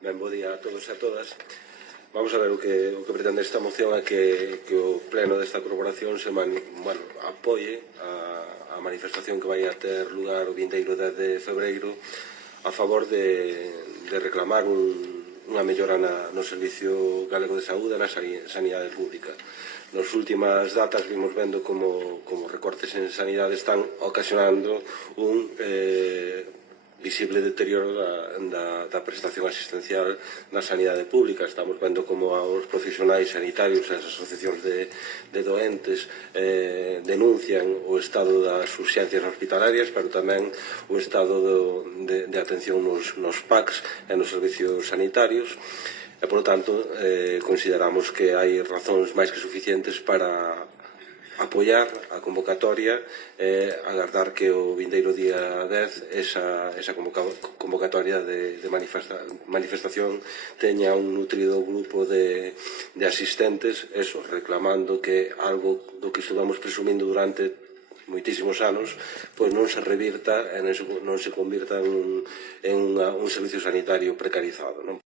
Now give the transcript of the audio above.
Ben, bo día a todos e a todas. Vamos a ver, o que pretende esta moción é que o pleno desta corporación se apoie a manifestación que vai a ter lugar o 21 de febreiro a favor de reclamar unha mellora no Servicio Galego de Saúde, na sanidade pública. Nas últimas datas vimos vendo como recortes en sanidade están ocasionando un visible deterioro da prestación asistencial na sanidade pública. Estamos vendo como os profesionais sanitarios e as asociacións de doentes denuncian o estado das urxencias hospitalarias, pero tamén o estado de atención nos PACs e nos servicios sanitarios. E, polo tanto, consideramos que hai razóns máis que suficientes para apoiar a convocatoria e agardar que o vindeiro día 10 esa convocatoria de manifestación teña un nutrido grupo de asistentes, eso, reclamando que algo do que estuvamos presumindo durante moitísimos anos pois non se revirta e non se convirta en un servicio sanitario precarizado, non?